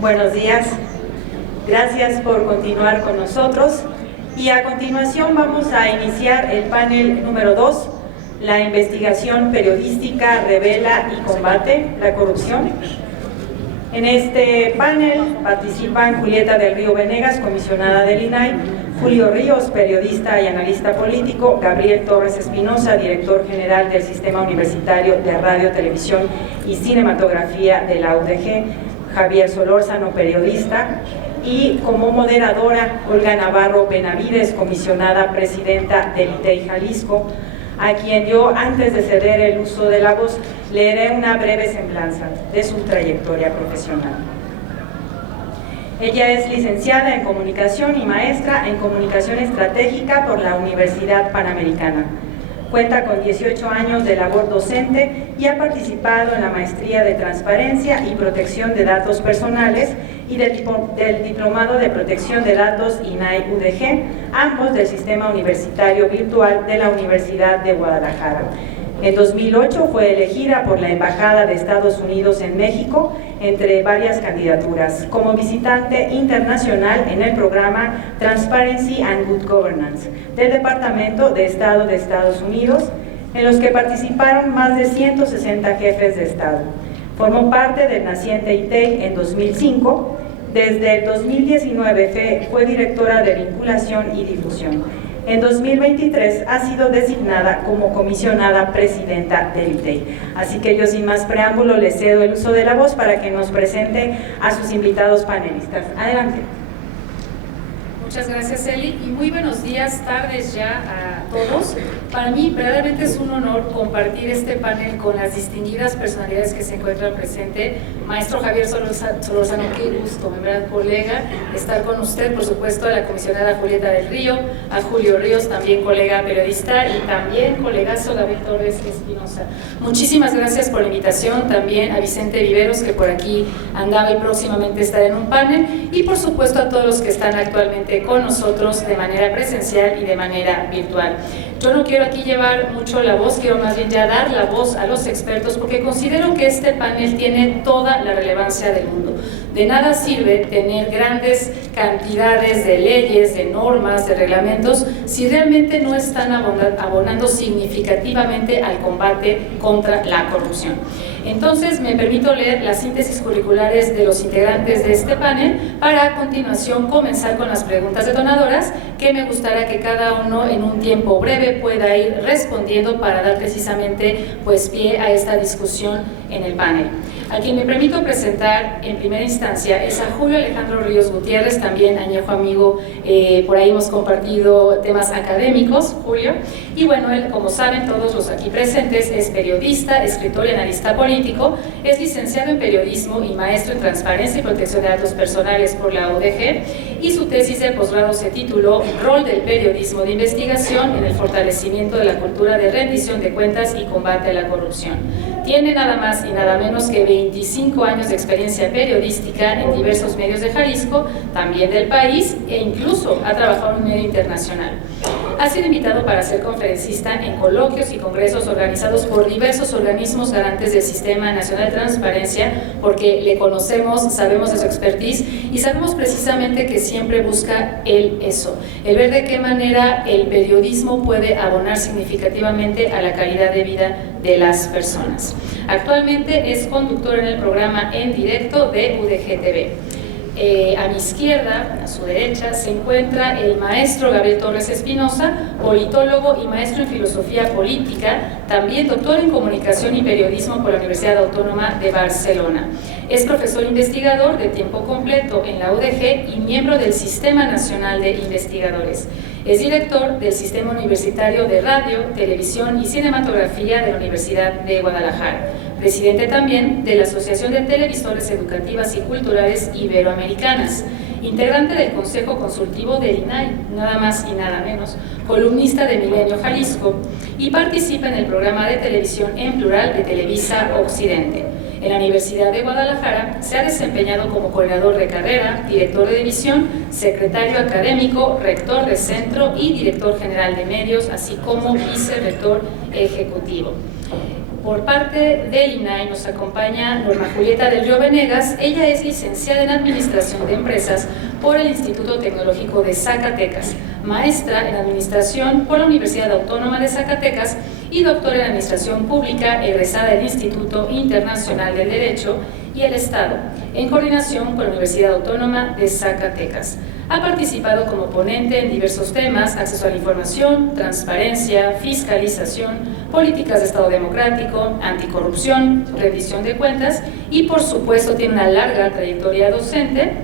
Buenos días, gracias por continuar con nosotros y a continuación vamos a iniciar el panel número 2, la investigación periodística revela y combate la corrupción. En este panel participan Julieta del Río Venegas, comisionada del INAI, Julio Ríos, periodista y analista político, Gabriel Torres Espinosa, director general del Sistema Universitario de Radio, Televisión y Cinematografía de la UDG, Javier Solórzano, periodista, y como moderadora Olga Navarro Benavides, comisionada presidenta del ITEI Jalisco, a quien yo, antes de ceder el uso de la voz, leeré una breve semblanza de su trayectoria profesional. Ella es licenciada en Comunicación y maestra en Comunicación Estratégica por la Universidad Panamericana. Cuenta con 18 años de labor docente y ha participado en la Maestría de Transparencia y Protección de Datos Personales y del Diplomado de Protección de Datos INAI-UDG, ambos del Sistema Universitario Virtual de la Universidad de Guadalajara. En 2008 fue elegida por la Embajada de Estados Unidos en México, entre varias candidaturas, como visitante internacional en el programa Transparency and Good Governance del Departamento de Estado de Estados Unidos, en los que participaron más de 160 jefes de Estado. Formó parte del naciente ITEI en 2005. Desde el 2019 fue directora de Vinculación y Difusión. En 2023 ha sido designada como comisionada presidenta del ITEI. Así que yo, sin más preámbulo, le cedo el uso de la voz para que nos presente a sus invitados panelistas. Adelante. Muchas gracias, Eli, y muy buenos días, tardes ya a todos. Para mí, verdaderamente es un honor compartir este panel con las distinguidas personalidades que se encuentran presentes. Maestro Javier Solórzano, qué gusto, mi gran colega, estar con usted, por supuesto, a la comisionada Julieta del Río, a Julio Ríos, también colega periodista, y también colegazo Gabriel Torres Espinosa. Muchísimas gracias por la invitación, también a Vicente Viveros, que por aquí andaba y próximamente estará en un panel, y por supuesto a todos los que están actualmente con nosotros de manera presencial y de manera virtual. Yo no quiero aquí llevar mucho la voz, quiero más bien ya dar la voz a los expertos, porque considero que este panel tiene toda la relevancia del mundo. De nada sirve tener grandes cantidades de leyes, de normas, de reglamentos, si realmente no están abonando significativamente al combate contra la corrupción. Entonces, me permito leer las síntesis curriculares de los integrantes de este panel para a continuación comenzar con las preguntas detonadoras que me gustaría que cada uno en un tiempo breve pueda ir respondiendo para dar precisamente pie a esta discusión en el panel. A quien me permito presentar en primera instancia es a Julio Alejandro Ríos Gutiérrez, también añejo amigo, por ahí hemos compartido temas académicos, Julio, y bueno, él, como saben todos los aquí presentes, es periodista, escritor y analista político, es licenciado en periodismo y maestro en transparencia y protección de datos personales por la UDG, y su tesis de posgrado se tituló Rol del periodismo de investigación en el fortalecimiento de la cultura de rendición de cuentas y combate a la corrupción. Tiene nada más y nada menos que 25 años de experiencia periodística en diversos medios de Jalisco, también del país, e incluso ha trabajado en un medio internacional. Ha sido invitado para ser conferencista en coloquios y congresos organizados por diversos organismos garantes del Sistema Nacional de Transparencia, porque le conocemos, sabemos de su expertise y sabemos precisamente que siempre busca el ver de qué manera el periodismo puede abonar significativamente a la calidad de vida de las personas. Actualmente es conductor en el programa En Directo de UDG TV. A mi izquierda, a su derecha, se encuentra el maestro Gabriel Torres Espinosa, politólogo y maestro en filosofía política, también doctor en comunicación y periodismo por la Universidad Autónoma de Barcelona. Es profesor investigador de tiempo completo en la UDG y miembro del Sistema Nacional de Investigadores. Es director del Sistema Universitario de Radio, Televisión y Cinematografía de la Universidad de Guadalajara. Presidente también de la Asociación de Televisores Educativas y Culturales Iberoamericanas, integrante del Consejo Consultivo del INAI, nada más y nada menos, columnista de Milenio Jalisco, y participa en el programa de televisión en plural de Televisa Occidente. En la Universidad de Guadalajara se ha desempeñado como coordinador de carrera, director de división, secretario académico, rector de centro y director general de medios, así como vicerrector ejecutivo. Por parte del INAI nos acompaña Norma Julieta del Río Venegas. Ella es licenciada en Administración de Empresas por el Instituto Tecnológico de Zacatecas, maestra en Administración por la Universidad Autónoma de Zacatecas y doctora en Administración Pública, egresada del Instituto Internacional del Derecho y el Estado, en coordinación con la Universidad Autónoma de Zacatecas. Ha participado como ponente en diversos temas: acceso a la información, transparencia, fiscalización, políticas de Estado democrático, anticorrupción, rendición de cuentas y, por supuesto, tiene una larga trayectoria docente.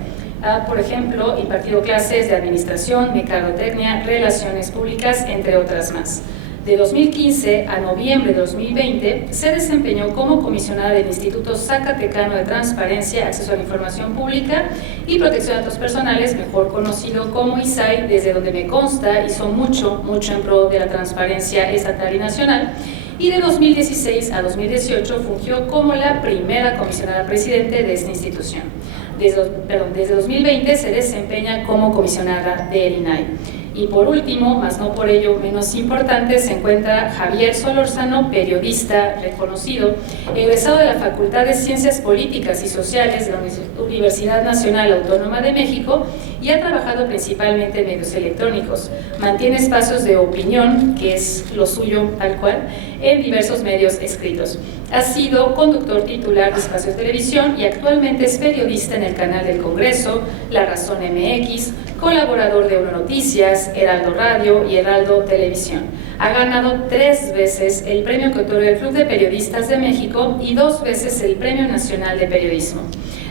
Por ejemplo, impartido clases de administración, mercadotecnia, relaciones públicas, entre otras más. De 2015 a noviembre de 2020 se desempeñó como comisionada del Instituto Zacatecano de Transparencia, Acceso a la Información Pública y Protección de Datos Personales, mejor conocido como ISAI, desde donde me consta hizo mucho en pro de la transparencia estatal y nacional. Y de 2016 a 2018 fungió como la primera comisionada presidente de esta institución. Desde 2020 se desempeña como comisionada del INAI. Y por último, más no por ello menos importante, se encuentra Javier Solórzano, periodista reconocido, egresado de la Facultad de Ciencias Políticas y Sociales de la Universidad Nacional Autónoma de México y ha trabajado principalmente en medios electrónicos. Mantiene espacios de opinión, que es lo suyo tal cual, en diversos medios escritos. Ha sido conductor titular de Espacio Televisión y actualmente es periodista en el canal del Congreso, La Razón MX, colaborador de Uno Noticias, Heraldo Radio y Heraldo Televisión. Ha ganado 3 veces el premio que otorga el Club de Periodistas de México y 2 veces el Premio Nacional de Periodismo.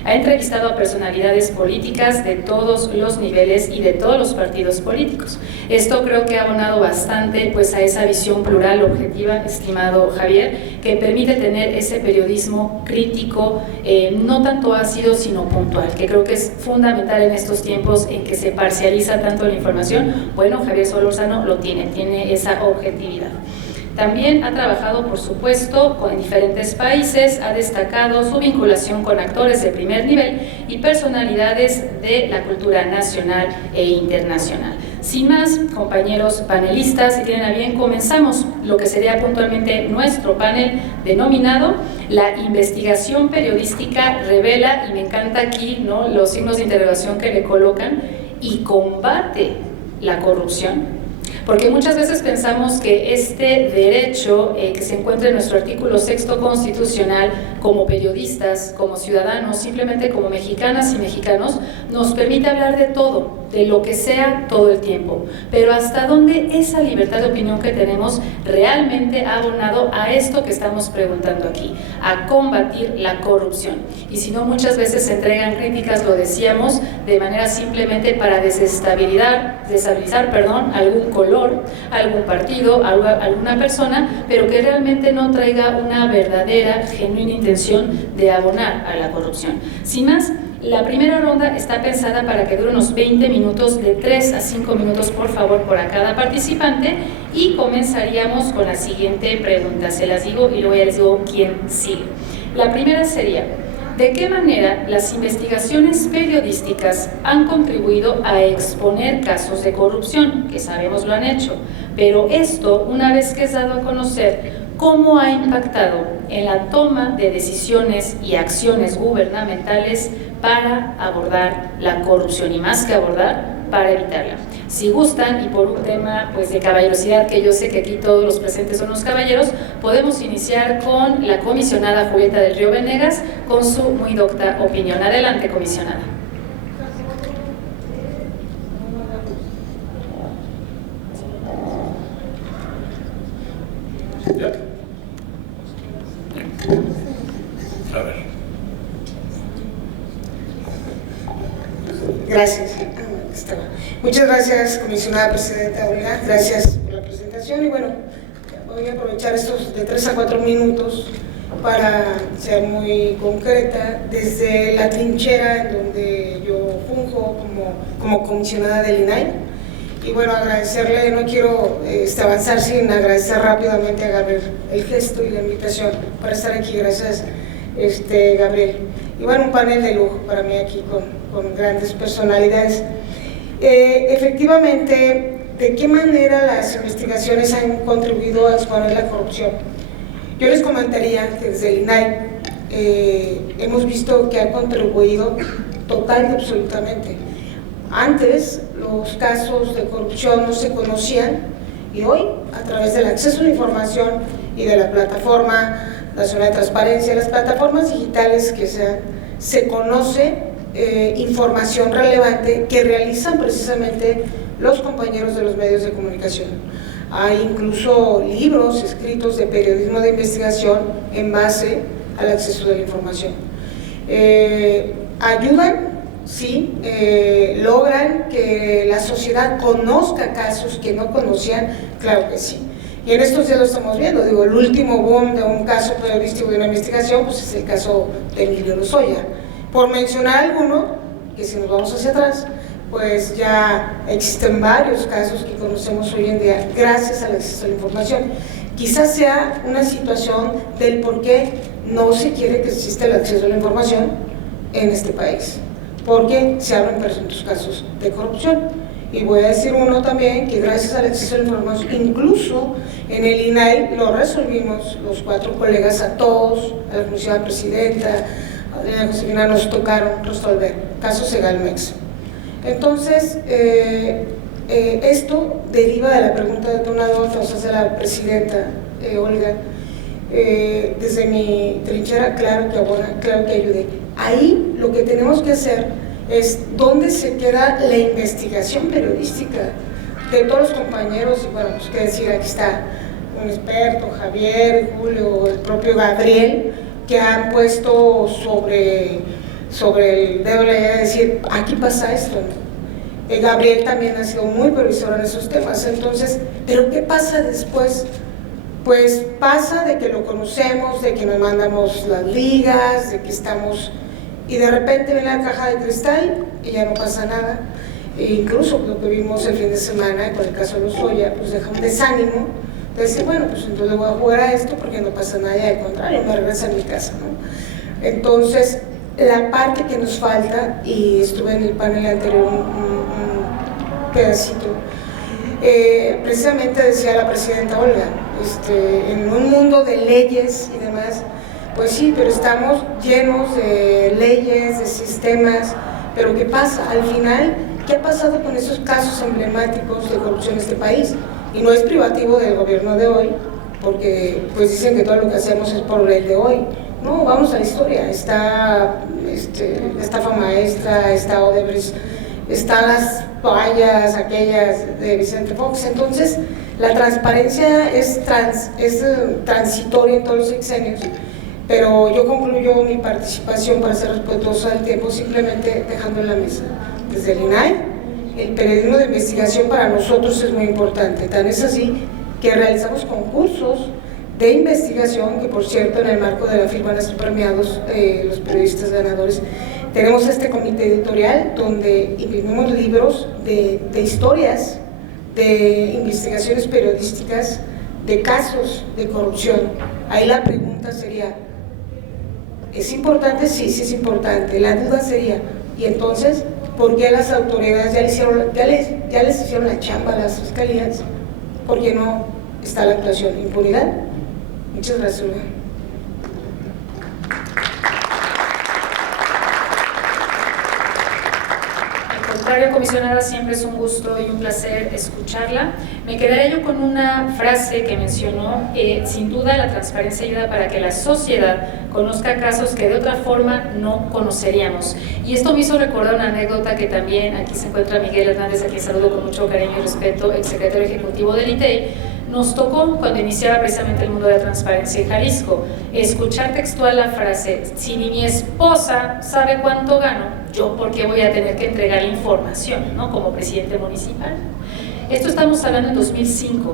Ha entrevistado a personalidades políticas de todos los niveles y de todos los partidos políticos. Esto creo que ha abonado bastante pues, a esa visión plural, objetiva, estimado Javier, que permite tener ese periodismo crítico, no tanto ácido, sino puntual, que creo que es fundamental en estos tiempos en que se parcializa tanto la información. Bueno, Javier Solórzano lo tiene esa objetividad. También ha trabajado, por supuesto, en diferentes países, ha destacado su vinculación con actores de primer nivel y personalidades de la cultura nacional e internacional. Sin más, compañeros panelistas, si tienen a bien, comenzamos lo que sería puntualmente nuestro panel denominado La investigación periodística revela, y me encanta aquí, ¿no?, los signos de interrogación que le colocan, y combate la corrupción. Porque muchas veces pensamos que este derecho que se encuentra en nuestro artículo 6º constitucional, como periodistas, como ciudadanos, simplemente como mexicanas y mexicanos, nos permite hablar de todo, de lo que sea, todo el tiempo. Pero hasta dónde esa libertad de opinión que tenemos realmente ha abonado a esto que estamos preguntando aquí, a combatir la corrupción. Y si no, muchas veces se entregan críticas, lo decíamos, de manera simplemente para desestabilizar algún color, algún partido, alguna persona, pero que realmente no traiga una verdadera, genuina intención de abonar a la corrupción. Sin más, la primera ronda está pensada para que dure unos 20 minutos, de 3 a 5 minutos, por favor, por cada participante, y comenzaríamos con la siguiente pregunta. Se las digo y luego ya les digo quién sigue. La primera sería: ¿de qué manera las investigaciones periodísticas han contribuido a exponer casos de corrupción? Que sabemos lo han hecho, pero esto, una vez que es dado a conocer, ¿cómo ha impactado en la toma de decisiones y acciones gubernamentales para abordar la corrupción? Y más que abordar, para evitarla. Si gustan, y por un tema pues, de caballerosidad, que yo sé que aquí todos los presentes son los caballeros, podemos iniciar con la comisionada Julieta del Río Venegas con su muy docta opinión. Adelante, comisionada. A ver. Gracias. Muchas gracias, comisionada presidenta Olga. Gracias por la presentación. Y bueno, voy a aprovechar estos de 3 a 4 minutos para ser muy concreta desde la trinchera en donde yo funjo como comisionada del INAI. Y bueno, agradecerle, no quiero avanzar sin agradecer rápidamente a Gabriel el gesto y la invitación para estar aquí. Gracias, Gabriel. Y bueno, un panel de lujo para mí aquí con grandes personalidades. Efectivamente, ¿de qué manera las investigaciones han contribuido a exponer la corrupción? Yo les comentaría que desde el INAI hemos visto que ha contribuido total y absolutamente. Antes los casos de corrupción no se conocían y hoy, a través del acceso a la información y de la Plataforma Nacional de Transparencia, las plataformas digitales que sean, se conoce información relevante que realizan precisamente los compañeros de los medios de comunicación. Hay incluso libros escritos de periodismo de investigación en base al acceso de la información. Ayudan, sí, logran que la sociedad conozca casos que no conocían, claro que sí. Y en estos días lo estamos viendo, digo, el último boom de un caso periodístico de una investigación, pues es el caso de Emilio Lozoya. Por mencionar alguno, que si nos vamos hacia atrás, pues ya existen varios casos que conocemos hoy en día gracias al acceso a la información. Quizás sea una situación del por qué no se quiere que exista el acceso a la información en este país, porque se abren presuntos casos de corrupción. Y voy a decir uno también, que gracias al acceso a la información, incluso en el INAI lo resolvimos los 4 colegas, a todos, a la comisionada presidenta, a Adriana Josefina, nos tocaron resolver casos Segalmex. Entonces, esto deriva de la pregunta de don Adolfo, o sea, de la presidenta Olga. Desde mi trinchera, claro que abona, claro que ayude. Ahí lo que tenemos que hacer es dónde se queda la investigación periodística de todos los compañeros. Y bueno, pues qué decir, aquí está un experto, Javier, Julio, el propio Gabriel, que han puesto sobre el dedo de la llaga, decir, aquí pasa esto, ¿no? Gabriel también ha sido muy previsor en esos temas. Entonces, ¿pero qué pasa después? Pues pasa de que lo conocemos, de que nos mandamos las ligas, de que estamos, y de repente viene la caja de cristal y ya no pasa nada. E incluso lo que vimos el fin de semana con el caso de Lozoya, pues deja un desánimo de decir, bueno, pues entonces voy a jugar a esto porque no pasa nada, y al contrario, me regreso a mi casa, ¿no? Entonces, la parte que nos falta, y estuve en el panel anterior un pedacito, precisamente decía la presidenta Olga, en un mundo de leyes y demás, pues sí, pero estamos llenos de leyes, de sistemas, pero ¿qué pasa? Al final, ¿qué ha pasado con esos casos emblemáticos de corrupción en este país? Y no es privativo del gobierno de hoy, porque pues dicen que todo lo que hacemos es por el de hoy. No, vamos a la historia, está estafa maestra, está Odebrecht, están las toallas aquellas de Vicente Fox. Entonces, la transparencia es transitoria en todos los sexenios, pero yo concluyo mi participación, para ser respetuosa del tiempo, simplemente dejando en la mesa. Desde el INAI, el periodismo de investigación para nosotros es muy importante, tan es así que realizamos concursos de investigación, que por cierto en el marco de la FIL van a ser premiados los periodistas ganadores. Tenemos este comité editorial donde imprimimos libros de historias, de investigaciones periodísticas, de casos de corrupción. Ahí la pregunta sería, ¿es importante? Sí, sí es importante. La duda sería, ¿y entonces por qué las autoridades ya les hicieron la chamba a las fiscalías? ¿Por qué no está la actuación? ¿Impunidad? Muchas gracias. Al contrario, comisionada, siempre es un gusto y un placer escucharla. Me quedaré yo con una frase que mencionó. Sin duda, la transparencia ayuda para que la sociedad conozca casos que de otra forma no conoceríamos. Y esto me hizo recordar una anécdota que también, aquí se encuentra Miguel Hernández, a quien saludo con mucho cariño y respeto, el secretario ejecutivo del ITEI. Nos tocó, cuando iniciaba precisamente el mundo de la transparencia en Jalisco, escuchar textual la frase: si ni mi esposa sabe cuánto gano, yo por qué voy a tener que entregar la información, ¿no? Como presidente municipal. Esto estamos hablando en 2005,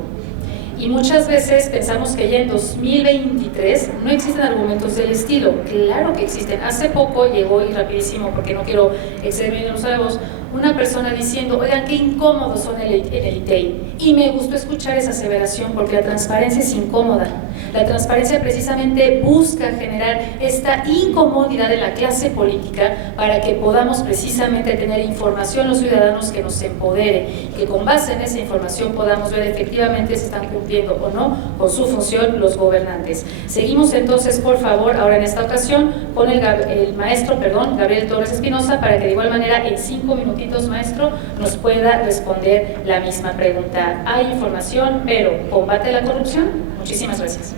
y muchas veces pensamos que ya en 2023 no existen argumentos del estilo. Claro que existen. Hace poco llegó, y rapidísimo porque no quiero excederme en los nuevos, una persona diciendo, oigan, qué incómodos son en el ITEI. Y me gustó escuchar esa aseveración porque la transparencia es incómoda. La transparencia precisamente busca generar esta incomodidad de la clase política para que podamos precisamente tener información los ciudadanos que nos empodere, que con base en esa información podamos ver efectivamente si están cumpliendo o no con su función los gobernantes. Seguimos entonces, por favor, ahora en esta ocasión con el maestro, Gabriel Torres Espinosa, para que de igual manera en 5 minutitos, maestro, nos pueda responder la misma pregunta. Hay información, pero ¿combate la corrupción? Muchísimas gracias.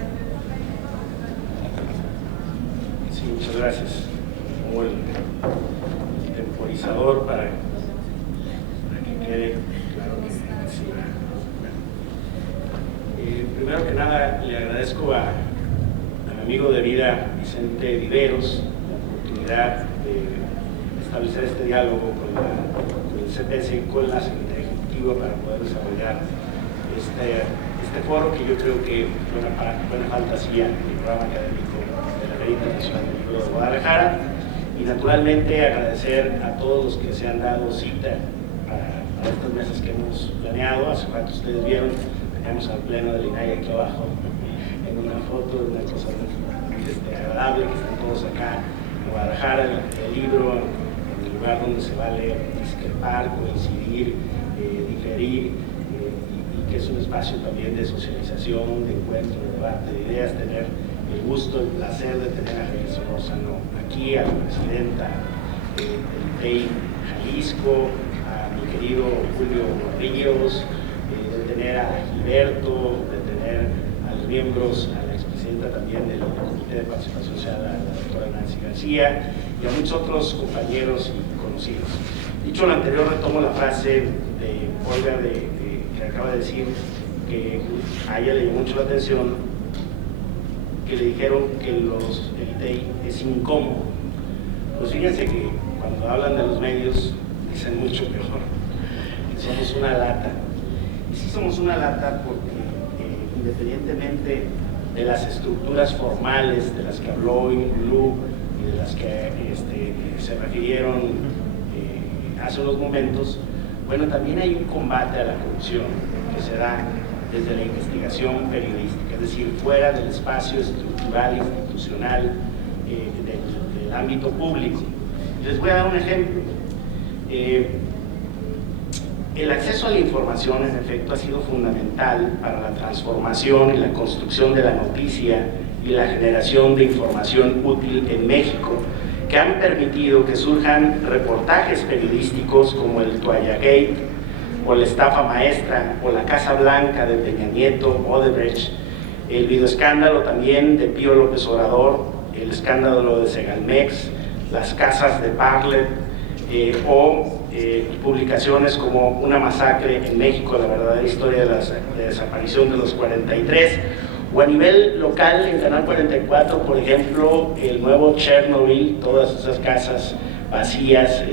Sí, muchas gracias. Como el temporizador para que quede claro que sí. Primero que nada, le agradezco a mi amigo de vida, Vicente Viveros, la oportunidad de establecer este diálogo con el CPS y con la Secretaría Ejecutiva para poder desarrollar este foro que yo creo que buena falta hacía el programa académico de la Feria Internacional del Libro de Guadalajara, y naturalmente agradecer a todos los que se han dado cita para estas mesas que hemos planeado. Hace rato ustedes vieron, tenemos al pleno del INAI aquí abajo en una foto, una cosa muy agradable, que están todos acá en Guadalajara, el libro, en el lugar donde se vale discrepar, coincidir, diferir, que es un espacio también de socialización, de encuentro, de debate, de ideas, tener el gusto, el placer de tener a Javier Solórzano aquí, a la presidenta del ITEI Jalisco, a mi querido Julio Ríos, de tener a Gilberto, de tener a los miembros, a la expresidenta también del Comité de Participación Ciudadana, la doctora Nancy García, y a muchos otros compañeros y conocidos. Dicho lo anterior, retomo la frase de Olga que acaba de decir, que a ella le llamó mucho la atención que le dijeron que el ITEI es incómodo. Pues fíjense que cuando hablan de los medios dicen mucho peor, que somos una lata. Y sí somos una lata porque independientemente de las estructuras formales de las que habló Inglú y de las que se refirieron hace unos momentos, bueno, también hay un combate a la corrupción que se da desde la investigación periodística, es decir, fuera del espacio estructural, institucional, del ámbito público. Les voy a dar un ejemplo. El acceso a la información, en efecto, ha sido fundamental para la transformación y la construcción de la noticia y la generación de información útil en México, que han permitido que surjan reportajes periodísticos como el Toallagate, o la estafa maestra, o la Casa Blanca de Peña Nieto, Odebrecht, el videoescándalo también de Pío López Obrador, el escándalo de Segalmex, las casas de Parler, o publicaciones como Una masacre en México, la verdadera historia de la desaparición de los 43, o a nivel local en Canal 44, por ejemplo, el nuevo Chernobyl, todas esas casas vacías,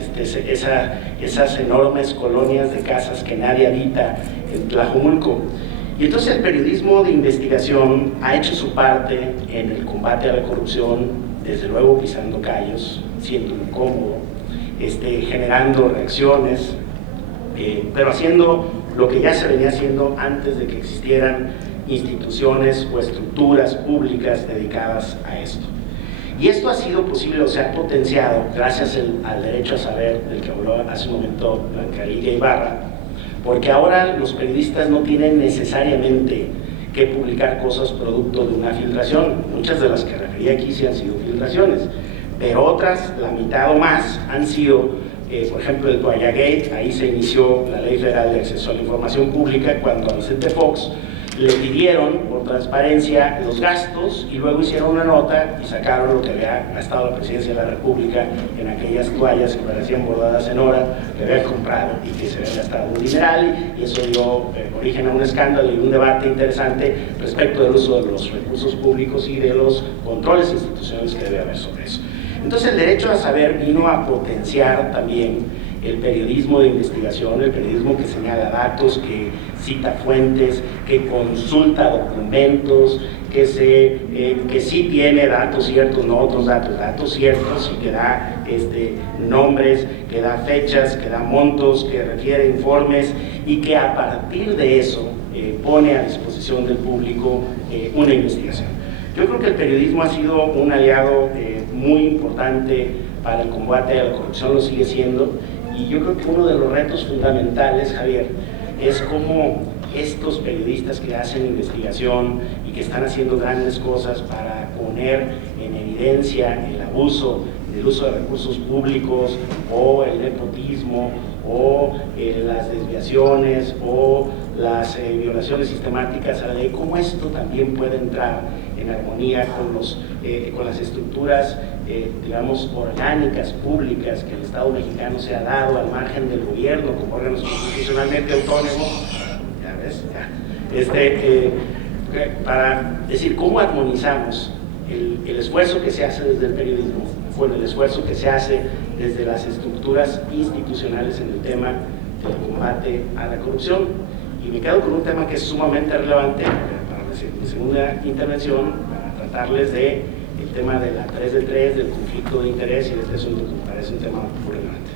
esas enormes colonias de casas que nadie habita en Tlajumulco. Y entonces el periodismo de investigación ha hecho su parte en el combate a la corrupción, desde luego pisando callos, siendo incómodo, generando reacciones, pero haciendo lo que ya se venía haciendo antes de que existieran instituciones o estructuras públicas dedicadas a esto. Y esto ha sido posible, o sea, potenciado gracias al derecho a saber del que habló hace un momento Blanca Lidia Ibarra, porque ahora los periodistas no tienen necesariamente que publicar cosas producto de una filtración. Muchas de las que refería aquí sí han sido filtraciones, pero otras, la mitad o más, han sido, por ejemplo, el Toallagate. Ahí se inició la Ley Federal de Acceso a la Información Pública cuando a Vicente Fox le pidieron por transparencia los gastos y luego hicieron una nota y sacaron lo que había gastado la Presidencia de la República en aquellas toallas que parecían bordadas en ora, que habían comprado y que se habían gastado un dineral, y eso dio origen a un escándalo y un debate interesante respecto del uso de los recursos públicos y de los controles institucionales que debe haber sobre eso. Entonces el derecho a saber vino a potenciar también el periodismo de investigación, el periodismo que señala datos, que cita fuentes, que consulta documentos, que sí tiene datos ciertos, no otros datos ciertos, y que da nombres, que da fechas, que da montos, que refiere informes, y que a partir de eso pone a disposición del público una investigación. Yo creo que el periodismo ha sido un aliado muy importante para el combate a la corrupción, lo sigue siendo, y yo creo que uno de los retos fundamentales, Javier, es cómo estos periodistas que hacen investigación y que están haciendo grandes cosas para poner en evidencia el abuso del uso de recursos públicos, o el nepotismo, o las desviaciones, o las violaciones sistemáticas a la ley, cómo esto también puede entrar en armonía con las estructuras, digamos, orgánicas, públicas, que el Estado mexicano se ha dado al margen del gobierno como órgano constitucionalmente autónomo. Ya ves, para decir cómo armonizamos el esfuerzo que se hace desde el periodismo con el esfuerzo que se hace desde las estructuras institucionales en el tema del combate a la corrupción. Y me quedo con un tema que es sumamente relevante para mi segunda intervención, para tratarles de el tema de la 3 de 3, del conflicto de interés y de este asunto que me parece un tema muy relevante.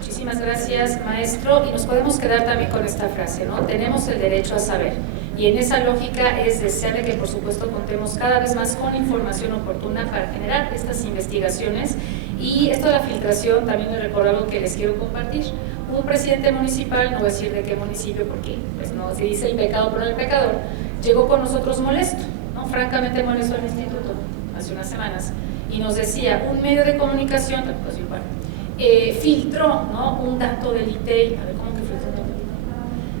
Muchísimas gracias, maestro, y nos podemos quedar también con esta frase, ¿no? Tenemos el derecho a saber. Y en esa lógica es deseable que, por supuesto, contemos cada vez más con información oportuna para generar estas investigaciones. Y esto de la filtración también me recuerda algo que les quiero compartir. Un presidente municipal, no voy a decir de qué municipio porque pues no se dice impecado por el pecador, llegó con nosotros molesto, ¿no? Francamente molesto al instituto hace unas semanas, y nos decía, un medio de comunicación, pues igual, filtró, ¿no?, un dato del ITEI. A ver, ¿cómo que filtró un dato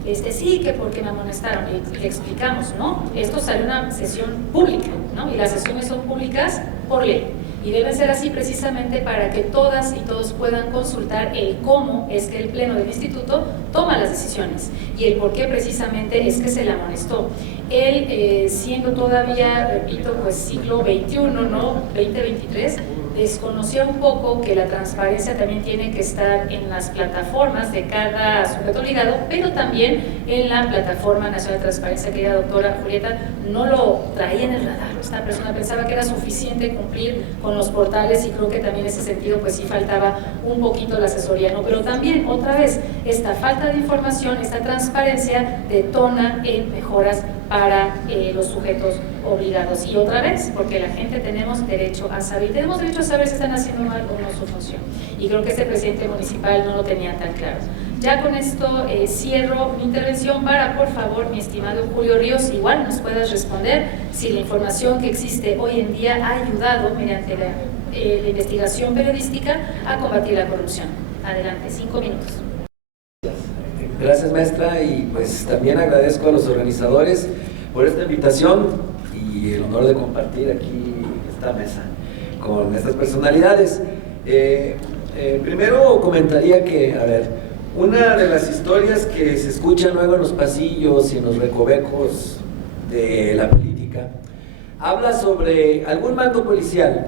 del ITEI? Sí, que porque me amonestaron. Y le explicamos, ¿no? Esto salió en una sesión pública, ¿no? Y las sesiones son públicas por ley. Y deben ser así precisamente para que todas y todos puedan consultar el cómo es que el Pleno del Instituto toma las decisiones y el por qué precisamente es que se le amonestó. Él, siendo todavía, repito, pues siglo XXI, ¿no?, 2023, desconocía un poco que la transparencia también tiene que estar en las plataformas de cada sujeto obligado, pero también en la Plataforma Nacional de Transparencia, querida doctora Julieta, no lo traía en el radar. Esta persona pensaba que era suficiente cumplir con los portales, y creo que también en ese sentido pues sí faltaba un poquito la asesoría, ¿no? Pero también, otra vez, esta falta de información, esta transparencia detona en mejoras para los sujetos obligados. Y otra vez, porque la gente tenemos derecho a saber, y tenemos derecho a saber si están haciendo mal o no su función. Y creo que este presidente municipal no lo tenía tan claro. Ya con esto cierro mi intervención para, por favor, mi estimado Julio Ríos, igual nos puedas responder si la información que existe hoy en día ha ayudado mediante la investigación periodística a combatir la corrupción. Adelante, 5 minutos. Gracias, maestra, y pues también agradezco a los organizadores por esta invitación y el honor de compartir aquí esta mesa con estas personalidades. Primero comentaría que, a ver, una de las historias que se escuchan luego en los pasillos y en los recovecos de la política habla sobre algún mando policial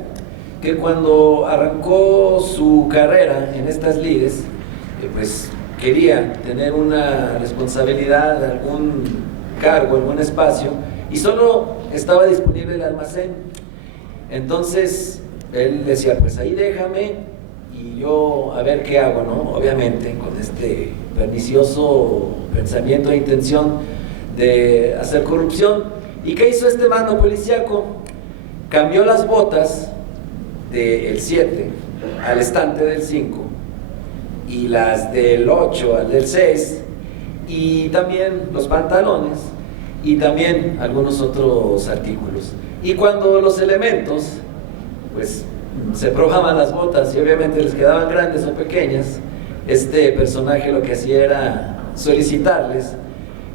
que cuando arrancó su carrera en estas lides, pues quería tener una responsabilidad, algún cargo, algún espacio, y solo estaba disponible el almacén. Entonces él decía, pues ahí déjame y yo a ver qué hago, ¿no? Obviamente con este pernicioso pensamiento e intención de hacer corrupción. ¿Y qué hizo este mando policíaco? Cambió las botas del 7 al estante del 5, y las del 8 al del 6, y también los pantalones, y también algunos otros artículos. Y cuando los elementos, pues, se probaban las botas y obviamente les quedaban grandes o pequeñas, este personaje lo que hacía era solicitarles,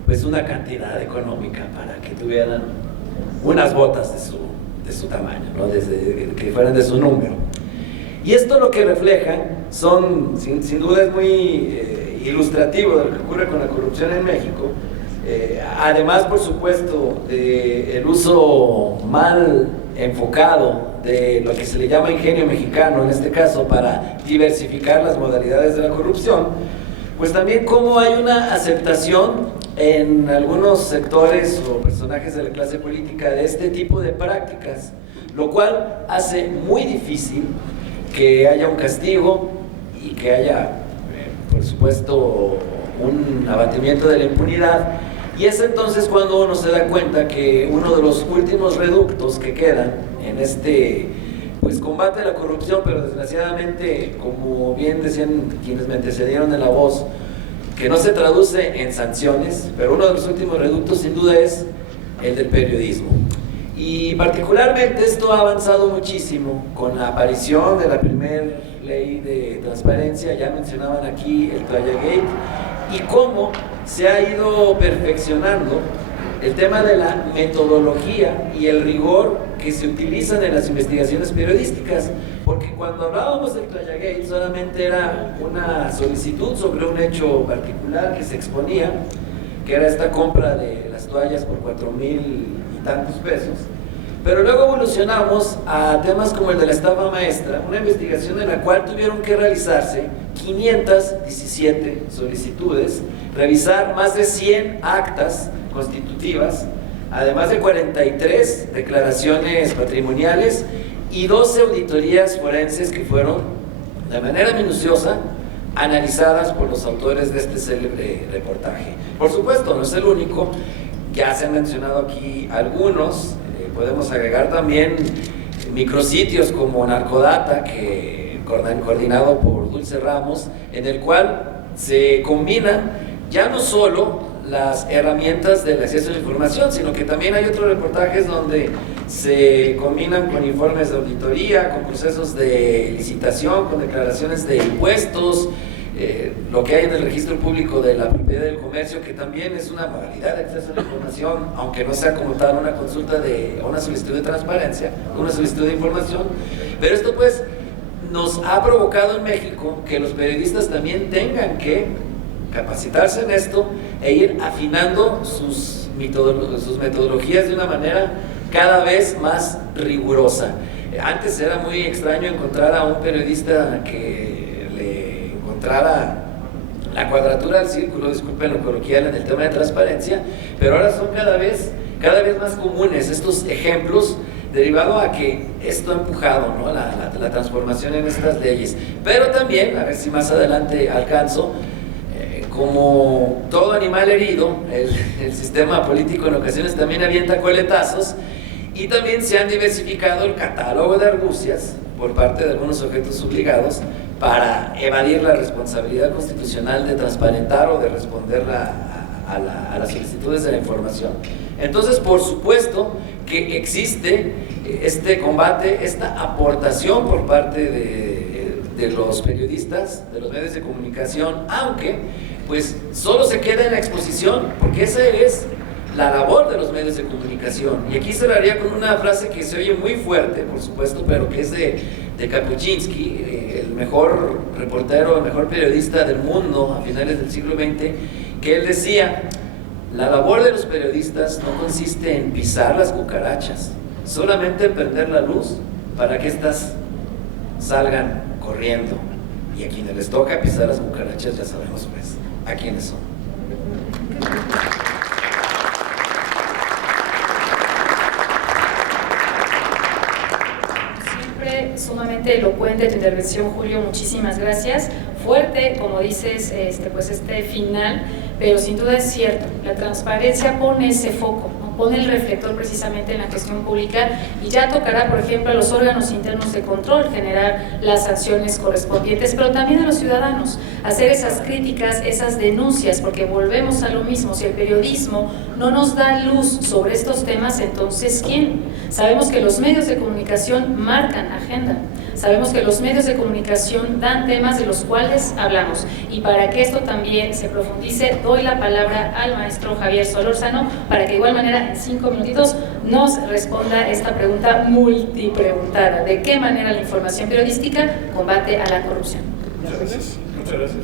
pues, una cantidad económica para que tuvieran unas botas de su tamaño, ¿no? Que fueran de su número. Y esto lo que refleja son, sin duda es muy ilustrativo de lo que ocurre con la corrupción en México, además, por supuesto, del uso mal enfocado de lo que se le llama ingenio mexicano, en este caso, para diversificar las modalidades de la corrupción, pues también cómo hay una aceptación en algunos sectores o personajes de la clase política de este tipo de prácticas, lo cual hace muy difícil que haya un castigo y que haya, por supuesto, un abatimiento de la impunidad. Y es entonces cuando uno se da cuenta que uno de los últimos reductos que quedan en este pues combate a la corrupción, pero desgraciadamente, como bien decían quienes me antecedieron en la voz, que no se traduce en sanciones, pero uno de los últimos reductos sin duda es el del periodismo. Y particularmente esto ha avanzado muchísimo con la aparición de la primera ley de transparencia, ya mencionaban aquí el Toallagate, y cómo se ha ido perfeccionando el tema de la metodología y el rigor que se utilizan en las investigaciones periodísticas, porque cuando hablábamos del Toallagate solamente era una solicitud sobre un hecho particular que se exponía, que era esta compra de las toallas por 4,000 y tantos pesos, pero luego evolucionamos a temas como el de la estafa maestra, una investigación en la cual tuvieron que realizarse 517 solicitudes, revisar más de 100 actas constitutivas, además de 43 declaraciones patrimoniales y 12 auditorías forenses que fueron de manera minuciosa analizadas por los autores de este célebre reportaje. Por supuesto, no es el único, ya se han mencionado aquí algunos, podemos agregar también micrositios como Narcodata, que coordinado por Dulce Ramos, en el cual se combinan ya no solo las herramientas del acceso a la información, sino que también hay otros reportajes donde se combinan con informes de auditoría, con procesos de licitación, con declaraciones de impuestos, lo que hay en el registro público de la propiedad del comercio, que también es una modalidad de acceso a la información, aunque no sea como tal una consulta o una solicitud de transparencia, una solicitud de información. Pero esto pues nos ha provocado en México que los periodistas también tengan que capacitarse en esto e ir afinando sus metodologías de una manera cada vez más rigurosa. Antes era muy extraño encontrar a un periodista que le encontrara la cuadratura del círculo, disculpen lo coloquial, en el tema de transparencia, pero ahora son cada vez más comunes estos ejemplos, derivado a que esto ha empujado, ¿no?, la transformación en estas leyes. Pero también, a ver si más adelante alcanzo, como todo animal herido, el sistema político en ocasiones también avienta coletazos, y también se han diversificado el catálogo de argucias por parte de algunos sujetos obligados para evadir la responsabilidad constitucional de transparentar o de responder a las solicitudes de la información. Entonces, por supuesto que existe este combate, esta aportación por parte de los periodistas, de los medios de comunicación, aunque pues solo se queda en la exposición, porque esa es la labor de los medios de comunicación. Y aquí cerraría con una frase que se oye muy fuerte, por supuesto, pero que es de Kapuscinski, el mejor reportero, el mejor periodista del mundo a finales del siglo XX, que él decía: la labor de los periodistas no consiste en pisar las cucarachas, solamente en prender la luz para que éstas salgan corriendo. Y a quienes les toca pisar las cucarachas ya sabemos pues a quiénes son. Siempre sumamente elocuente tu intervención, Julio, muchísimas gracias. Fuerte, como dices, pues este final, pero sin duda es cierto, la transparencia pone ese foco, ¿no?, pone el reflector precisamente en la gestión pública, y ya tocará, por ejemplo, a los órganos internos de control generar las sanciones correspondientes, pero también a los ciudadanos hacer esas críticas, esas denuncias, porque volvemos a lo mismo: si el periodismo no nos da luz sobre estos temas, entonces ¿quién? Sabemos que los medios de comunicación marcan agenda, sabemos que los medios de comunicación dan temas de los cuales hablamos, y para que esto también se profundice, doy la palabra al maestro Javier Solórzano para que de igual manera en 5 minutitos nos responda esta pregunta multipreguntada: ¿de qué manera la información periodística combate a la corrupción? Muchas gracias. Muchas gracias.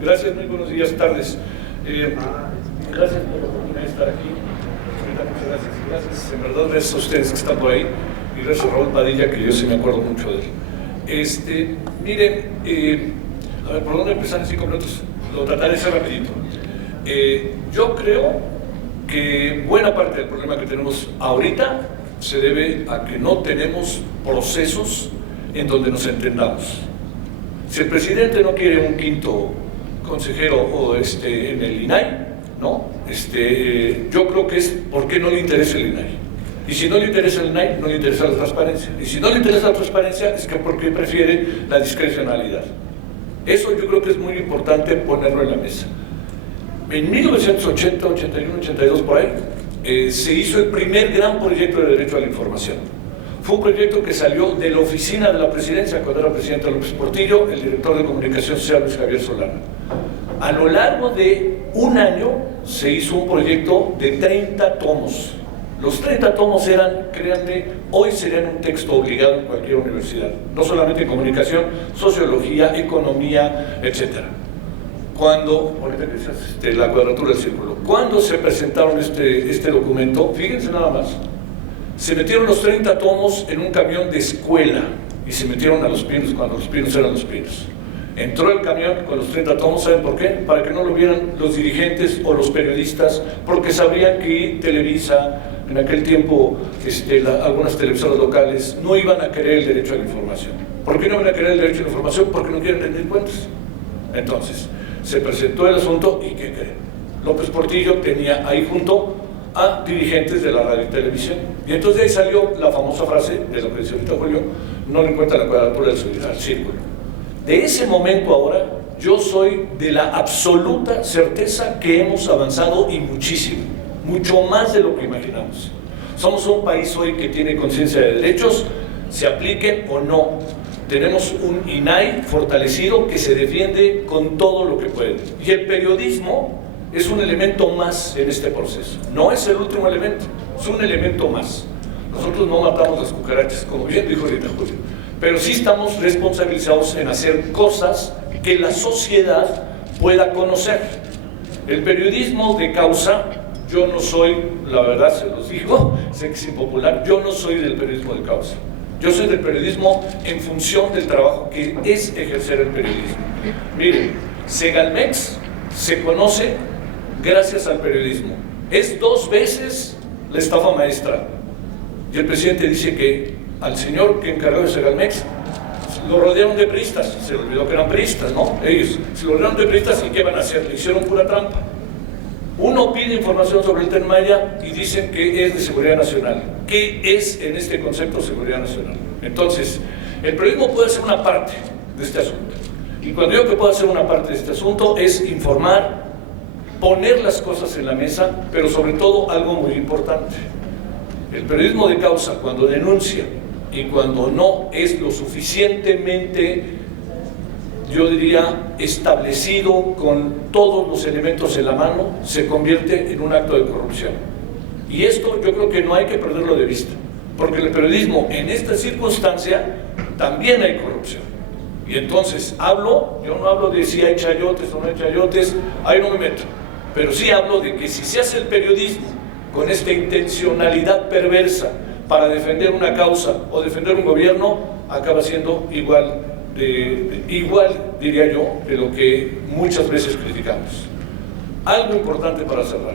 Gracias, muy buenos días, tardes. Gracias por la oportunidad de estar aquí. Muchas gracias. Gracias, en verdad, gracias a ustedes que están por ahí, y gracias a Raúl Padilla, que yo sí me acuerdo mucho de él. Miren, a ver, ¿por dónde empezar en 5 minutos? lo trataré de ser rapidito. Yo creo que buena parte del problema que tenemos ahorita se debe a que no tenemos procesos en donde nos entendamos. Si el presidente no quiere un quinto consejero o en el INAI, ¿no? Yo creo que es porque no le interesa el INAI. Y si no le interesa el INAI, no le interesa la transparencia. Y si no le interesa la transparencia, es que porque prefiere la discrecionalidad. Eso yo creo que es muy importante ponerlo en la mesa. En 1980, 81, 82, por ahí, se hizo el primer gran proyecto de derecho a la información. Fue un proyecto que salió de la oficina de la presidencia, cuando era presidente López Portillo, el director de comunicación social Luis Javier Solana. A lo largo de un año se hizo un proyecto de 30 tomos. Los 30 tomos eran, créanme, hoy serían un texto obligado en cualquier universidad, no solamente en comunicación, sociología, economía, etc. Cuando, ahorita que decías, la cuadratura del círculo, cuando se presentaron este documento, fíjense nada más, se metieron los 30 tomos en un camión de escuela y se metieron a Los Pinos cuando Los Pinos eran Los Pinos. Entró el camión con los 30 tomos, ¿saben por qué? Para que no lo vieran los dirigentes o los periodistas, porque sabrían que Televisa, en aquel tiempo algunas televisoras locales, no iban a querer el derecho a la información. ¿Por qué no van a querer el derecho a la información? Porque no quieren rendir cuentas. Entonces, se presentó el asunto y ¿qué creen? López Portillo tenía ahí junto a dirigentes de la radio y televisión. Y entonces de ahí salió la famosa frase de lo que dice ahorita Julio, no le encuentra la cuadratura del círculo. De ese momento ahora, yo soy de la absoluta certeza que hemos avanzado y muchísimo, mucho más de lo que imaginamos. Somos un país hoy que tiene conciencia de derechos, se apliquen o no. Tenemos un INAI fortalecido que se defiende con todo lo que puede. Y el periodismo es un elemento más en este proceso. No es el último elemento, es un elemento más. Nosotros no matamos las cucarachas, como bien dijo ahorita Julio, pero sí estamos responsabilizados en hacer cosas que la sociedad pueda conocer. El periodismo de causa, yo no soy, la verdad se los digo, sé que es impopular, yo no soy del periodismo de causa. Yo soy del periodismo en función del trabajo que es ejercer el periodismo. Miren, Segalmex se conoce gracias al periodismo. Es 2 veces la estafa maestra. Y el presidente dice que al señor que encargó de Segalmex lo rodearon de priistas. Se le olvidó que eran priistas, ¿no? Ellos se lo rodearon de priistas y ¿qué van a hacer? Le hicieron pura trampa. Uno pide información sobre el Tren Maya y dicen que es de seguridad nacional. ¿Qué es en este concepto seguridad nacional? Entonces, el periodismo puede ser una parte de este asunto. Y cuando digo que puede ser una parte de este asunto es informar, poner las cosas en la mesa, pero sobre todo algo muy importante. El periodismo de causa, cuando denuncia y cuando no es lo suficientemente, yo diría, establecido con todos los elementos en la mano, se convierte en un acto de corrupción. Y esto yo creo que no hay que perderlo de vista, porque el periodismo en esta circunstancia también hay corrupción. Y entonces yo no hablo de si hay chayotes o no hay chayotes, ahí no me meto, pero sí hablo de que si se hace el periodismo con esta intencionalidad perversa para defender una causa o defender un gobierno, acaba siendo igual, diría yo, de lo que muchas veces criticamos. Algo importante para cerrar.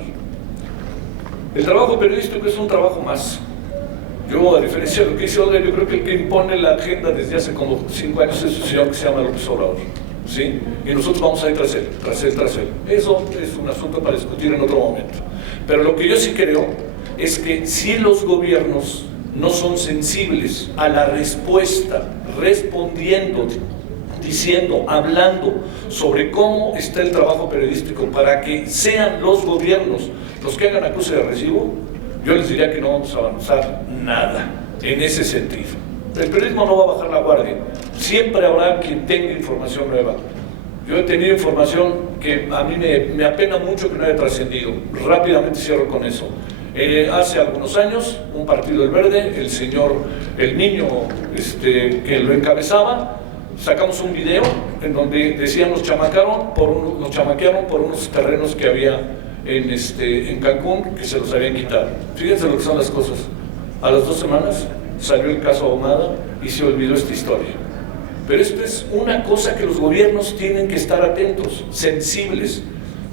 El trabajo periodístico es un trabajo más. Yo, a diferencia de lo que dice Olga, yo creo que el que impone la agenda desde hace como 5 años es un señor que se llama López Obrador, ¿sí? Y nosotros vamos a ir tras él. Eso es un asunto para discutir en otro momento. Pero lo que yo sí creo es que si los gobiernos no son sensibles a la respuesta, respondiendo, diciendo, hablando sobre cómo está el trabajo periodístico para que sean los gobiernos los que hagan acuse de recibo, yo les diría que no vamos a avanzar nada en ese sentido. El periodismo no va a bajar la guardia, siempre habrá quien tenga información nueva. Yo he tenido información que a mí me apena mucho que no haya trascendido. Rápidamente cierro con eso. Hace algunos años, un partido del Verde, el niño que lo encabezaba, sacamos un video en donde decían nos chamaquearon por unos terrenos que había en Cancún, que se los habían quitado. Fíjense lo que son las cosas. A las 2 semanas salió el caso Ahumada y se olvidó esta historia. Pero esto es una cosa que los gobiernos tienen que estar atentos, sensibles.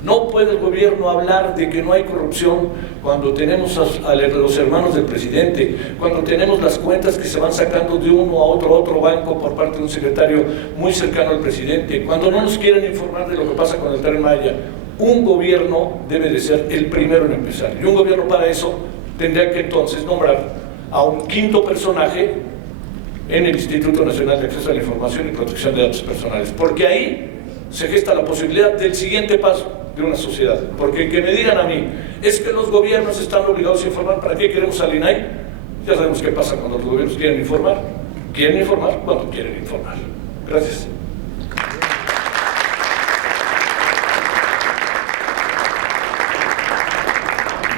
No puede el gobierno hablar de que no hay corrupción cuando tenemos a los hermanos del presidente, cuando tenemos las cuentas que se van sacando de uno a otro banco por parte de un secretario muy cercano al presidente, cuando no nos quieren informar de lo que pasa con el Tren Maya. Un gobierno debe de ser el primero en empezar, y un gobierno para eso tendría que entonces nombrar a un quinto personaje en el Instituto Nacional de Acceso a la Información y Protección de Datos Personales, porque ahí se gesta la posibilidad del siguiente paso de una sociedad. Porque que me digan a mí, es que los gobiernos están obligados a informar, ¿para qué queremos al INAI? Ya sabemos qué pasa cuando los gobiernos quieren informar cuando quieren informar. Gracias.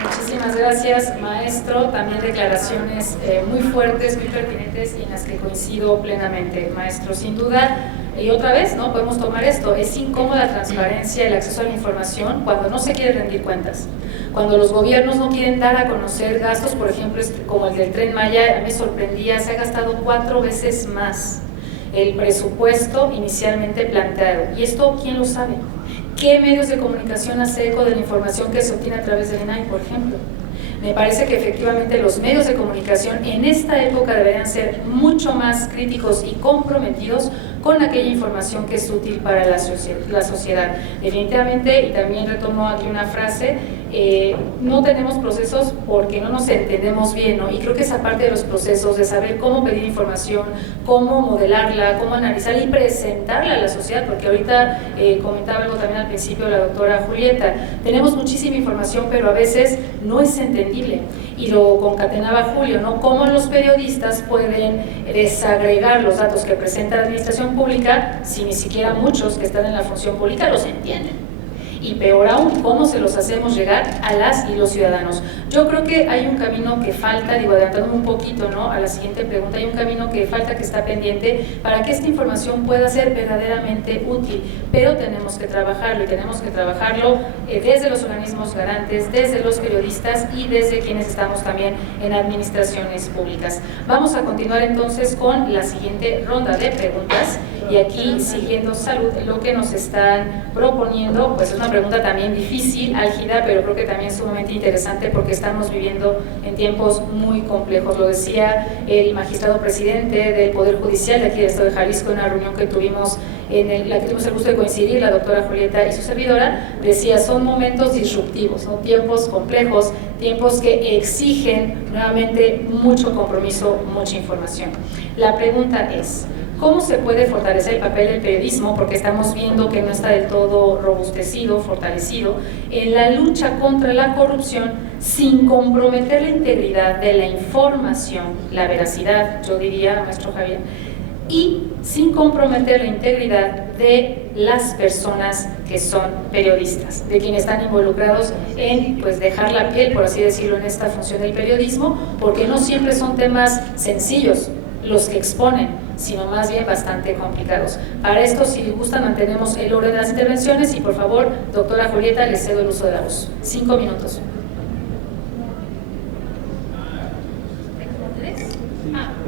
Muchísimas gracias, maestro. También declaraciones muy fuertes, muy pertinentes y en las que coincido plenamente, maestro. Sin duda, y otra vez, ¿no? Podemos tomar esto. Es incómoda la transparencia, el acceso a la información cuando no se quiere rendir cuentas. Cuando los gobiernos no quieren dar a conocer gastos, por ejemplo, como el del Tren Maya, me sorprendía, se ha gastado 4 veces más el presupuesto inicialmente planteado. ¿Y esto quién lo sabe? ¿Qué medios de comunicación hace eco de la información que se obtiene a través del INAI, por ejemplo? Me parece que efectivamente los medios de comunicación en esta época deberían ser mucho más críticos y comprometidos con aquella información que es útil para la sociedad. Definitivamente, y también retomo aquí una frase, no tenemos procesos porque no nos entendemos bien, ¿no? Y creo que esa parte de los procesos, de saber cómo pedir información, cómo modelarla, cómo analizarla y presentarla a la sociedad, porque ahorita comentaba algo también al principio la doctora Julieta, tenemos muchísima información, pero a veces no es entendible. Y lo concatenaba Julio, ¿no? Cómo los periodistas pueden desagregar los datos que presenta la administración pública si ni siquiera muchos que están en la función pública los entienden. Y peor aún, ¿cómo se los hacemos llegar a las y los ciudadanos? Yo creo que hay un camino que falta, digo, adelantándome un poquito, ¿no?, a la siguiente pregunta, hay un camino que falta, que está pendiente para que esta información pueda ser verdaderamente útil, pero tenemos que trabajarlo, y tenemos que trabajarlo desde los organismos garantes, desde los periodistas y desde quienes estamos también en administraciones públicas. Vamos a continuar entonces con la siguiente ronda de preguntas, y aquí, siguiendo Salud, lo que nos están proponiendo, pues es una pregunta también difícil, álgida, pero creo que también sumamente interesante porque estamos viviendo en tiempos muy complejos. Lo decía el magistrado presidente del Poder Judicial de aquí del Estado de Jalisco en una reunión que tuvimos, la que tuvimos el gusto de coincidir, la doctora Julieta y su servidora, decía, son momentos disruptivos, ¿no?, tiempos complejos, tiempos que exigen nuevamente mucho compromiso, mucha información. La pregunta es, ¿cómo se puede fortalecer el papel del periodismo? Porque estamos viendo que no está del todo robustecido, fortalecido, en la lucha contra la corrupción sin comprometer la integridad de la información, la veracidad, yo diría, maestro Javier, y sin comprometer la integridad de las personas que son periodistas, de quienes están involucrados en, pues, dejar la piel, por así decirlo, en esta función del periodismo, porque no siempre son temas sencillos los que exponen, sino más bien bastante complicados. Para esto, si gustan, mantenemos el orden de las intervenciones y, por favor, doctora Julieta, le cedo el uso de la voz. 5 minutos.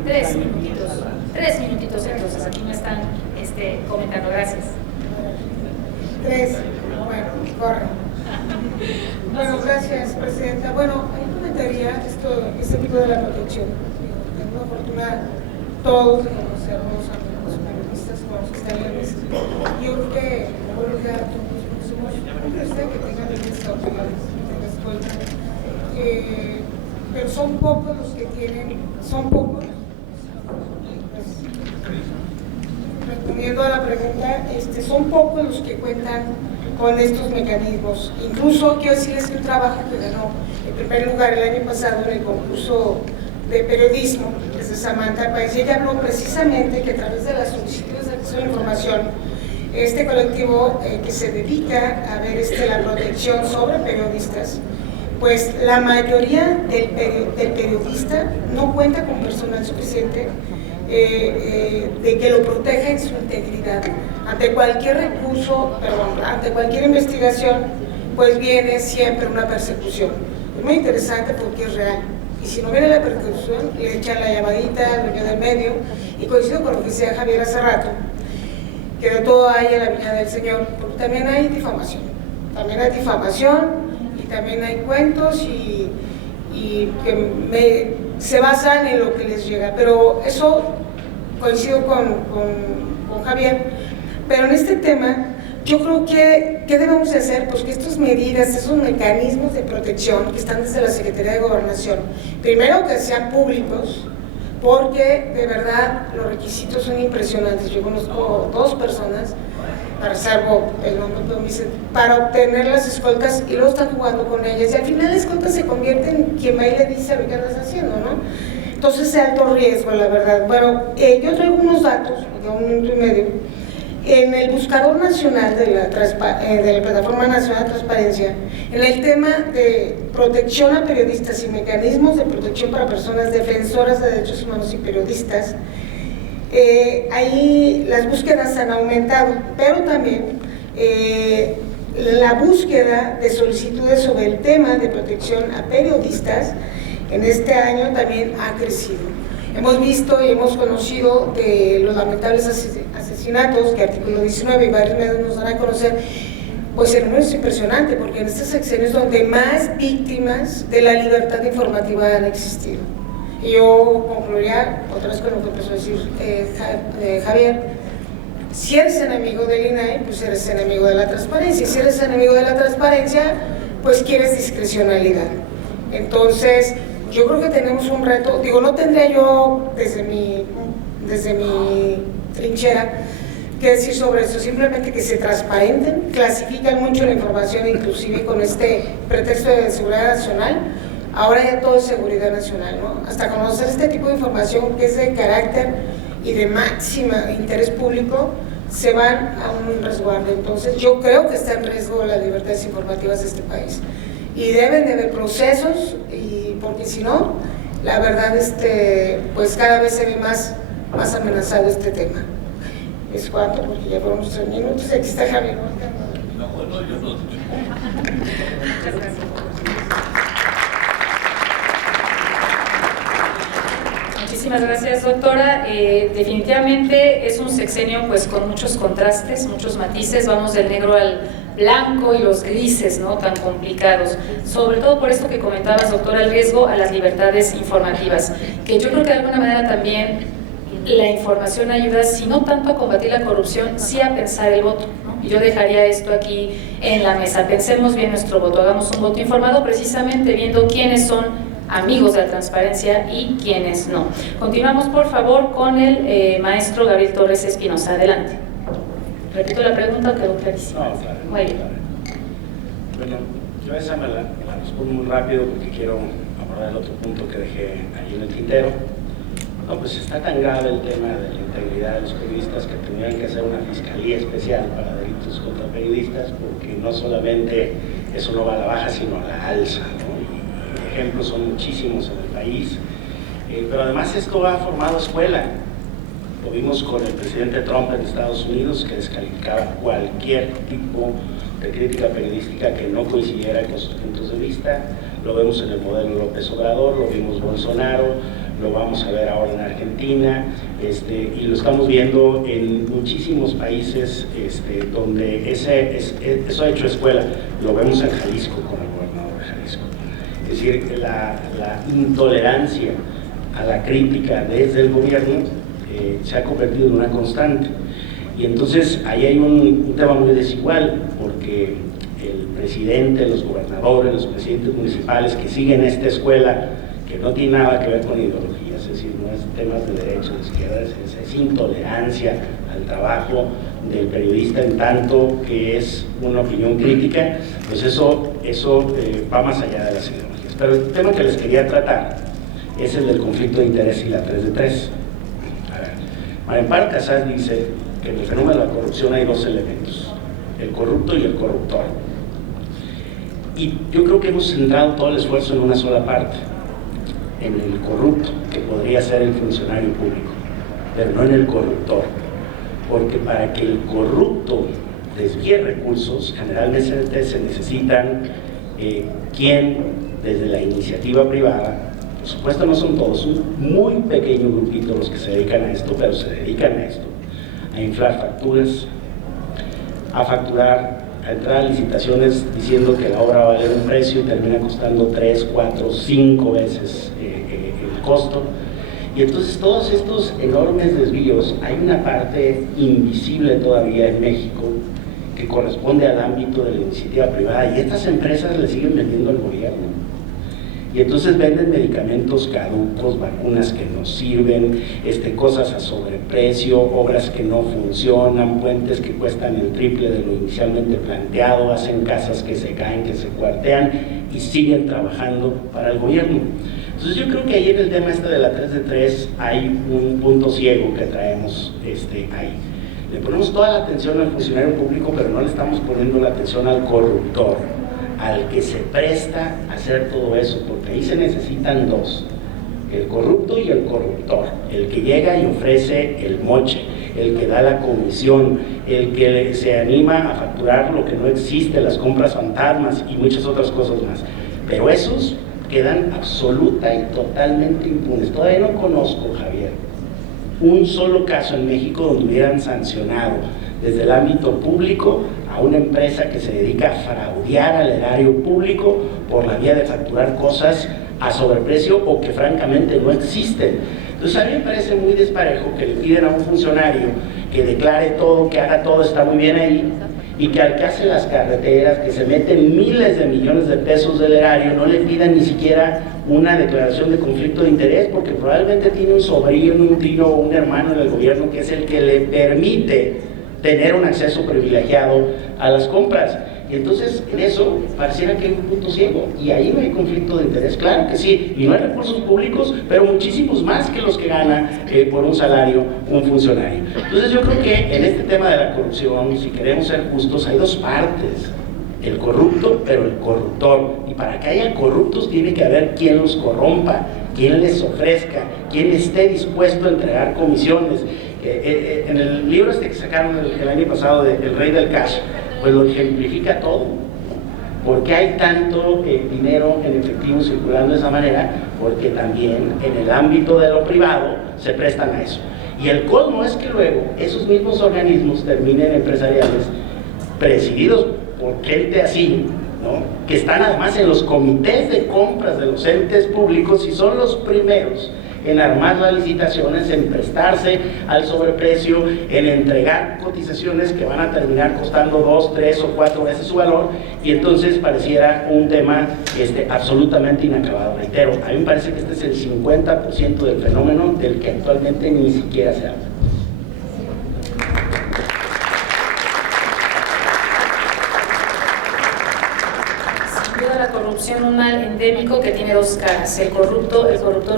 Tres minutitos. 3 minutitos, entonces, aquí me están comentando. Gracias. 3. Bueno, corre. Bueno, gracias, presidenta. Bueno, ahí comentaría este tipo de la protección. Tengo una fortuna todos de conocernos a los periodistas, con los que están en la mesa. Yo creo que a todos, porque somos un presidente que tenga leyes cautelarres, pero son pocos los que tienen, son pocos. Respondiendo a la pregunta, son pocos los que cuentan con estos mecanismos. Incluso quiero decirles que un trabajo que ganó en primer lugar el año pasado en el concurso de periodismo desde Samantha Páez, y ella habló precisamente que a través de las solicitudes de acceso a la información, este colectivo que se dedica a ver la protección sobre periodistas, pues la mayoría del periodista no cuenta con personal suficiente de que lo proteja en su integridad. Ante cualquier recurso, ante cualquier investigación, pues viene siempre una persecución. Es muy interesante porque es real. Y si no viene la persecución, le echan la llamadita al dueño del medio y coincido con lo que decía Javier hace rato, que de todo hay en la viña del Señor, porque también hay difamación, y también hay cuentos y que se basan en lo que les llega, pero eso coincido con Javier. Pero en este tema yo creo que ¿qué debemos de hacer? Pues que estas medidas, esos mecanismos de protección que están desde la Secretaría de Gobernación, primero que sean públicos, porque de verdad los requisitos son impresionantes. Yo conozco 2 personas, reservo el nombre, pero me dicen, para obtener las escoltas, y luego están jugando con ellas, y al final la escolta se convierte en quien va y le dice a ver qué andas haciendo, ¿no? Entonces es alto riesgo, la verdad. Bueno, yo traigo unos datos, de 1 minuto y medio, en el buscador nacional de la Plataforma Nacional de Transparencia, en el tema de protección a periodistas y mecanismos de protección para personas defensoras de derechos humanos y periodistas. Ahí las búsquedas han aumentado, pero también la búsqueda de solicitudes sobre el tema de protección a periodistas en este año también ha crecido. Hemos visto y hemos conocido de los lamentables asesinatos que Artículo 19 y varios medios nos dan a conocer. Pues el número es impresionante, porque en este sexenio es donde más víctimas de la libertad informativa han existido. Y yo concluiría otra vez con lo que empezó a decir Javier: si eres enemigo del INAI, pues eres enemigo de la transparencia, y si eres enemigo de la transparencia, pues quieres discrecionalidad. Entonces, yo creo que tenemos un reto, digo, no tendría yo desde mi trinchera que decir sobre eso, simplemente que se transparenten, clasifican mucho la información, inclusive con este pretexto de seguridad nacional. Ahora ya todo es seguridad nacional, ¿no? Hasta conocer este tipo de información que es de carácter y de máxima interés público, se van a un resguardo. Entonces yo creo que está en riesgo las libertades informativas de este país, y deben de haber procesos, y porque si no, la verdad, pues cada vez se ve más amenazado este tema. Es cuanto, porque ya fueron 3 minutos, aquí está Javier. No, yo no. Muchas gracias. Muchísimas gracias, doctora. Definitivamente es un sexenio pues con muchos contrastes, muchos matices, vamos del negro al blanco y los grises, ¿no?, tan complicados, sobre todo por esto que comentabas, doctora, el riesgo a las libertades informativas, que yo creo que de alguna manera también la información ayuda, si no tanto a combatir la corrupción, sí a pensar el voto, ¿no? Y yo dejaría esto aquí en la mesa: pensemos bien nuestro voto, hagamos un voto informado, precisamente viendo quiénes son amigos de la transparencia y quiénes no. Continuamos, por favor, con el maestro Gabriel Torres Espinosa. Adelante. Repito la pregunta, quedó clarísima. No, claro. Muy bien. Bueno, yo esa me la respondo muy rápido porque quiero abordar el otro punto que dejé ahí en el tintero. No, pues está tan grave el tema de la integridad de los periodistas que tendrían que hacer una fiscalía especial para delitos contra periodistas, porque no solamente eso no va a la baja, sino a la alza, ¿no? Y ejemplos son muchísimos en el país, pero además esto ha formado escuela. Lo vimos con el presidente Trump en Estados Unidos, que descalificaba cualquier tipo de crítica periodística que no coincidiera con sus puntos de vista. Lo vemos en el modelo López Obrador, lo vimos Bolsonaro, lo vamos a ver ahora en Argentina, y lo estamos viendo en muchísimos países donde eso ha hecho escuela. Lo vemos en Jalisco con el gobernador de Jalisco. Es decir, la intolerancia a la crítica desde el gobierno se ha convertido en una constante. Y entonces ahí hay un tema muy desigual, porque el presidente, los gobernadores, los presidentes municipales que siguen esta escuela, que no tiene nada que ver con ideologías, es decir, no es temas de derecha o de izquierda, es intolerancia al trabajo del periodista en tanto que es una opinión crítica, pues eso va más allá de las ideologías. Pero el tema que les quería tratar es el del conflicto de interés y la 3 de 3. A ver, María Amparo Casas dice que en el fenómeno de la corrupción hay 2 elementos: el corrupto y el corruptor. Y yo creo que hemos centrado todo el esfuerzo en una sola parte, en el corrupto, que podría ser el funcionario público, pero no en el corruptor, porque para que el corrupto desvíe recursos, generalmente se necesitan quien desde la iniciativa privada por supuesto no son todos, un muy pequeño grupito los que se dedican a esto, pero se dedican a esto, a inflar facturas, a facturar, a entrar a licitaciones diciendo que la obra va a valer un precio y termina costando 3, 4, 5 veces el costo. Y entonces todos estos enormes desvíos, hay una parte invisible todavía en México que corresponde al ámbito de la iniciativa privada, y estas empresas le siguen vendiendo al gobierno. Y entonces venden medicamentos caducos, vacunas que no sirven, cosas a sobreprecio, obras que no funcionan, puentes que cuestan el triple de lo inicialmente planteado, hacen casas que se caen, que se cuartean y siguen trabajando para el gobierno. Entonces yo creo que ahí en el tema de la 3 de 3 hay un punto ciego que traemos ahí. Le ponemos toda la atención al funcionario público, pero no le estamos poniendo la atención al corruptor, al que se presta a hacer todo eso, porque ahí se necesitan dos, el corrupto y el corruptor, el que llega y ofrece el moche, el que da la comisión, el que se anima a facturar lo que no existe, las compras fantasmas y muchas otras cosas más. Pero esos quedan absoluta y totalmente impunes. Todavía no conozco, Javier, un solo caso en México donde hubieran sancionado desde el ámbito público a una empresa que se dedica a fraudear al erario público por la vía de facturar cosas a sobreprecio o que francamente no existen. Entonces a mí me parece muy desparejo que le piden a un funcionario que declare todo, que haga todo, está muy bien ahí, y que al que hace las carreteras, que se meten miles de millones de pesos del erario, no le pidan ni siquiera una declaración de conflicto de interés, porque probablemente tiene un sobrino, un tío o un hermano en el gobierno que es el que le permite tener un acceso privilegiado a las compras. Y entonces en eso pareciera que hay un punto ciego, y ahí no hay conflicto de interés, claro que sí, y no hay recursos públicos, pero muchísimos más que los que gana por un salario un funcionario. Entonces yo creo que en este tema de la corrupción, si queremos ser justos, hay dos partes, el corrupto, pero el corruptor, y para que haya corruptos tiene que haber quien los corrompa, quien les ofrezca, quien esté dispuesto a entregar comisiones. En el libro que sacaron el año pasado de El Rey del Cash, pues lo ejemplifica todo. ¿Por qué hay tanto dinero en efectivo circulando de esa manera? Porque también en el ámbito de lo privado se prestan a eso. Y el colmo es que luego esos mismos organismos terminen empresariales presididos por gente así, ¿no? Que están además en los comités de compras de los entes públicos y son los primeros en armar las licitaciones, en prestarse al sobreprecio, en entregar cotizaciones que van a terminar costando 2, 3 o 4 veces su valor, y entonces pareciera un tema absolutamente inacabado. Reitero, a mí me parece que este es el 50% del fenómeno del que actualmente ni siquiera se habla. La corrupción, un mal endémico que tiene dos caras, el corruptor,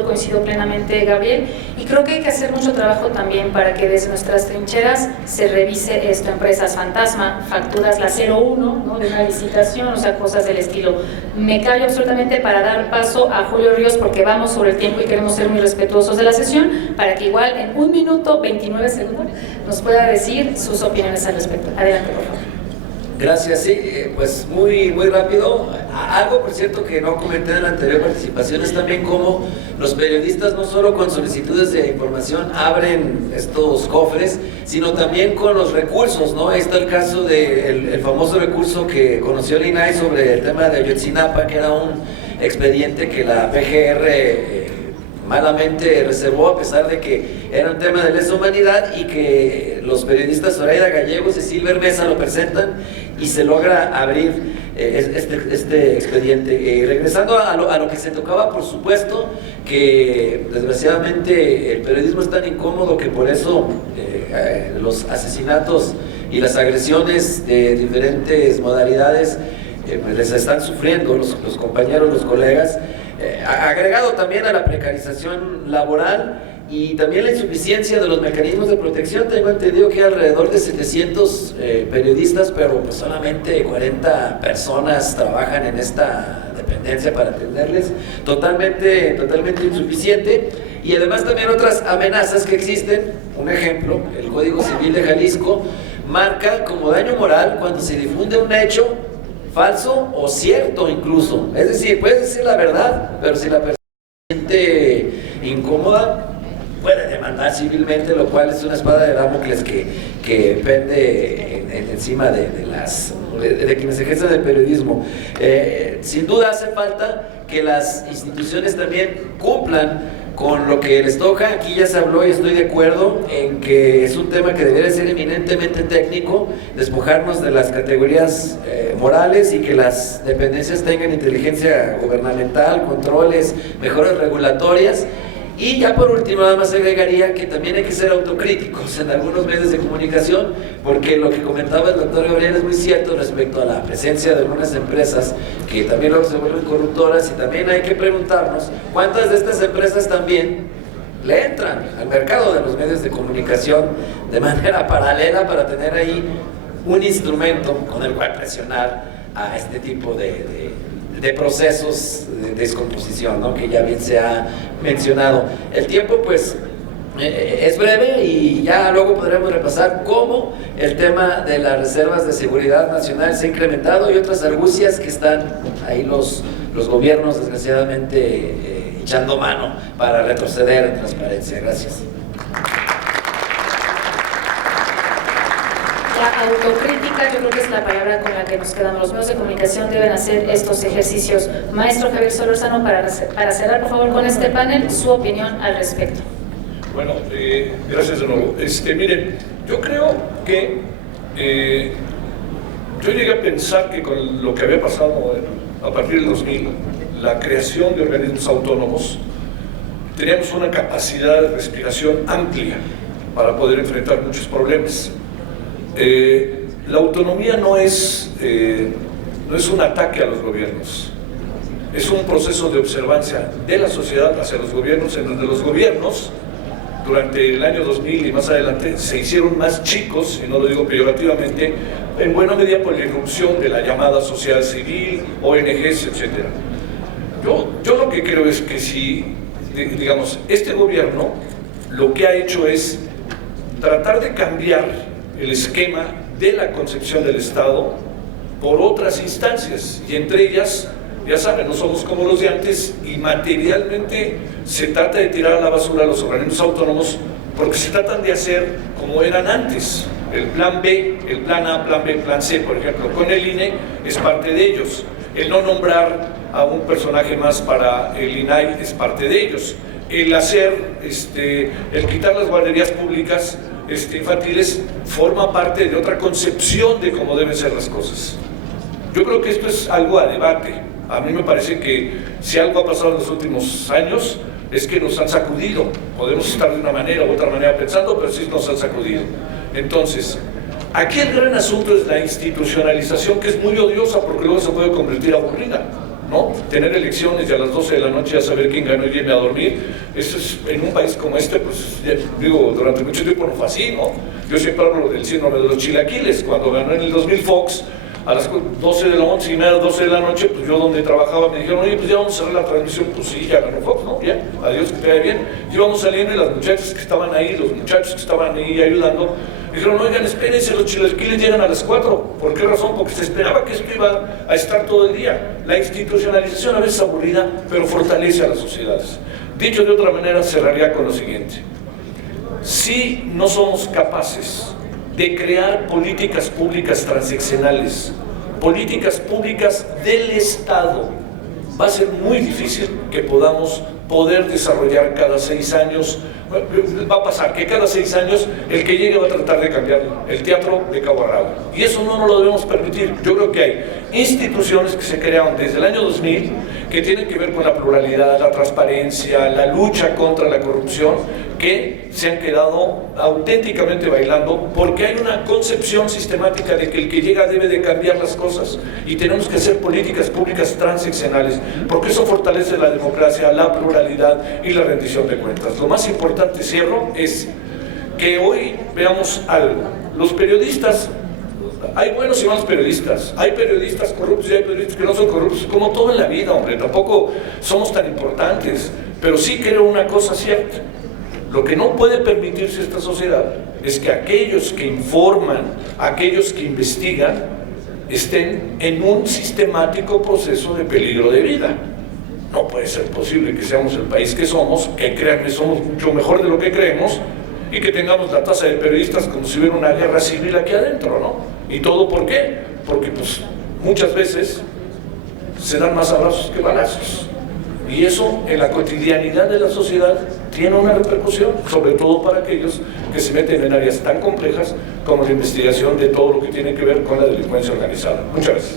coincido plenamente, Gabriel, y creo que hay que hacer mucho trabajo también para que desde nuestras trincheras se revise esto, empresas fantasma, facturas la 01, ¿no?, de una licitación, o sea, cosas del estilo. Me callo absolutamente para dar paso a Julio Ríos, porque vamos sobre el tiempo y queremos ser muy respetuosos de la sesión, para que igual en 1 minuto 29 segundos nos pueda decir sus opiniones al respecto. Adelante, por favor. Gracias, sí, pues muy rápido. Algo, por cierto, que no comenté en la anterior participación es también cómo los periodistas, no solo con solicitudes de información, abren estos cofres, sino también con los recursos, ¿no? Ahí está el caso del famoso recurso que conoció el INAI sobre el tema de Ayotzinapa, que era un expediente que la PGR malamente reservó, a pesar de que era un tema de lesa humanidad, y que los periodistas Zoraida Gallegos y Silver Mesa lo presentan y se logra abrir este expediente. Regresando a lo que se tocaba, por supuesto que desgraciadamente el periodismo es tan incómodo que por eso los asesinatos y las agresiones de diferentes modalidades pues les están sufriendo los compañeros, los colegas, agregado también a la precarización laboral y también la insuficiencia de los mecanismos de protección. Tengo entendido que hay alrededor de 700 periodistas, pero pues solamente 40 personas trabajan en esta dependencia para atenderles, totalmente insuficiente. Y además también otras amenazas que existen. Un ejemplo, el Código Civil de Jalisco marca como daño moral cuando se difunde un hecho falso o cierto incluso. Es decir, puedes decir la verdad, pero si la persona siente incómoda, puede demandar civilmente, lo cual es una espada de Damocles que pende encima de quienes ejercen el periodismo. Sin duda hace falta que las instituciones también cumplan con lo que les toca. Aquí ya se habló y estoy de acuerdo en que es un tema que debería ser eminentemente técnico, despojarnos de las categorías morales y que las dependencias tengan inteligencia gubernamental, controles, mejoras regulatorias. Y ya por último nada más agregaría que también hay que ser autocríticos en algunos medios de comunicación, porque lo que comentaba el doctor Gabriel es muy cierto respecto a la presencia de algunas empresas que también luego se vuelven corruptoras, y también hay que preguntarnos cuántas de estas empresas también le entran al mercado de los medios de comunicación de manera paralela para tener ahí un instrumento con el cual presionar a este tipo de procesos de descomposición, ¿no?, que ya bien se ha mencionado. El tiempo pues es breve y ya luego podremos repasar cómo el tema de las reservas de seguridad nacional se ha incrementado y otras argucias que están ahí los gobiernos desgraciadamente echando mano para retroceder en transparencia. Gracias. La autocrítica yo creo que es la palabra con la que nos quedamos. Los medios de comunicación deben hacer estos ejercicios. Maestro Javier Solórzano, para cerrar por favor con este panel, su opinión al respecto. Bueno, gracias de nuevo. Miren, yo creo que yo llegué a pensar que con lo que había pasado a partir del 2000, la creación de organismos autónomos, teníamos una capacidad de respiración amplia para poder enfrentar muchos problemas. La autonomía no es un ataque a los gobiernos, es un proceso de observancia de la sociedad hacia los gobiernos, en donde los gobiernos durante el año 2000 y más adelante se hicieron más chicos, y no lo digo peyorativamente, en buena medida por la irrupción de la llamada sociedad civil, ONGs, etc. Yo lo que creo es que si, digamos, este gobierno lo que ha hecho es tratar de cambiar el esquema de la concepción del Estado por otras instancias, y entre ellas, ya saben, no somos como los de antes, y materialmente se trata de tirar a la basura los organismos autónomos porque se tratan de hacer como eran antes. El plan B, el plan A, plan B, plan C, por ejemplo, con el INE es parte de ellos. El no nombrar a un personaje más para el INAI es parte de ellos. El hacer, el quitar las guarderías públicas infantiles forma parte de otra concepción de cómo deben ser las cosas. Yo creo que esto es algo a debate. A mí me parece que si algo ha pasado en los últimos años es que nos han sacudido. Podemos estar de una manera u otra manera pensando, pero sí nos han sacudido. Entonces, aquí el gran asunto es la institucionalización, que es muy odiosa porque luego se puede convertir aburrida, ¿no? Tener elecciones y a las 12 de la noche ya saber quién ganó y irme a dormir, eso es, en un país como este, pues digo, durante mucho tiempo no fue así, ¿no? Yo siempre hablo del síndrome de los chilaquiles. Cuando ganó en el 2000 Fox, a las 12 de la noche, y media, 12 de la noche, pues yo donde trabajaba me dijeron, oye, pues ya vamos a cerrar la transmisión. Pues sí, ya ganó Fox, ¿no? Ya, adiós, que te vaya bien. Íbamos saliendo y las muchachas que estaban ahí, los muchachos que estaban ahí ayudando, dijeron, oigan, espérense, los chilaquiles llegan a las 4. ¿Por qué razón? Porque se esperaba que esto iba a estar todo el día. La institucionalización a veces aburrida, pero fortalece a las sociedades. Dicho de otra manera, cerraría con lo siguiente. Si no somos capaces de crear políticas públicas transeccionales, políticas públicas del Estado, va a ser muy difícil que podamos poder desarrollar cada 6 años. Va a pasar que cada 6 años el que llegue va a tratar de cambiar el teatro de cabo a rabo, y eso no nos lo debemos permitir. Yo creo que hay instituciones que se crearon desde el año 2000 que tienen que ver con la pluralidad, la transparencia, la lucha contra la corrupción, que se han quedado auténticamente bailando porque hay una concepción sistemática de que el que llega debe de cambiar las cosas, y tenemos que hacer políticas públicas transeccionales porque eso fortalece la democracia, la pluralidad y la rendición de cuentas. Lo más importante, cierro, es que hoy veamos algo. Los periodistas, hay buenos y malos periodistas, hay periodistas corruptos y hay periodistas que no son corruptos, como todo en la vida, hombre, tampoco somos tan importantes, pero sí creo una cosa cierta. Lo que no puede permitirse esta sociedad es que aquellos que informan, aquellos que investigan, estén en un sistemático proceso de peligro de vida. No puede ser posible que seamos el país que somos, que crean que somos mucho mejor de lo que creemos y que tengamos la tasa de periodistas como si hubiera una guerra civil aquí adentro, ¿no? ¿Y todo por qué? Porque pues muchas veces se dan más abrazos que balazos. Y eso en la cotidianidad de la sociedad tiene una repercusión, sobre todo para aquellos que se meten en áreas tan complejas como la investigación de todo lo que tiene que ver con la delincuencia organizada. Muchas gracias.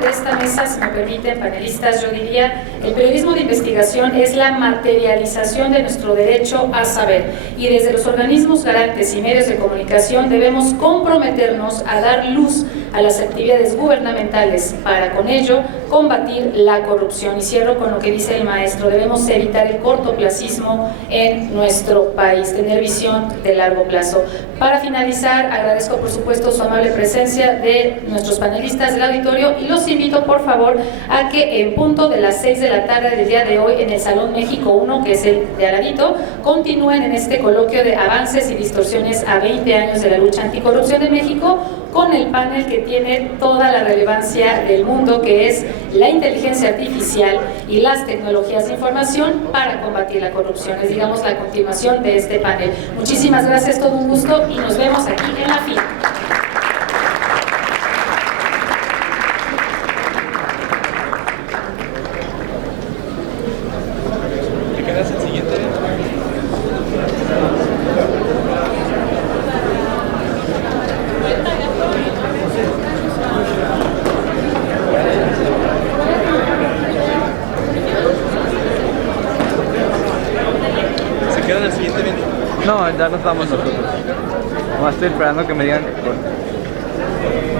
De esta mesa, si me permiten, panelistas, yo diría, el periodismo de investigación es la materialización de nuestro derecho a saber, y desde los organismos garantes y medios de comunicación debemos comprometernos a dar luz a las actividades gubernamentales para con ello combatir la corrupción. Y cierro con lo que dice el maestro: debemos evitar el cortoplacismo en nuestro país, tener visión de largo plazo. Para finalizar, agradezco por supuesto su amable presencia de nuestros panelistas del auditorio y los invito por favor a que en punto de las 6 de la tarde del día de hoy en el Salón México 1, que es el de al ladito, continúen en este coloquio de avances y distorsiones a 20 años de la lucha anticorrupción de México, con el panel que tiene toda la relevancia del mundo, que es la inteligencia artificial y las tecnologías de información para combatir la corrupción. Es, digamos, la continuación de este panel. Muchísimas gracias, todo un gusto y nos vemos aquí en la fila. No, ya nos vamos nosotros. No, estoy esperando que me digan que corte.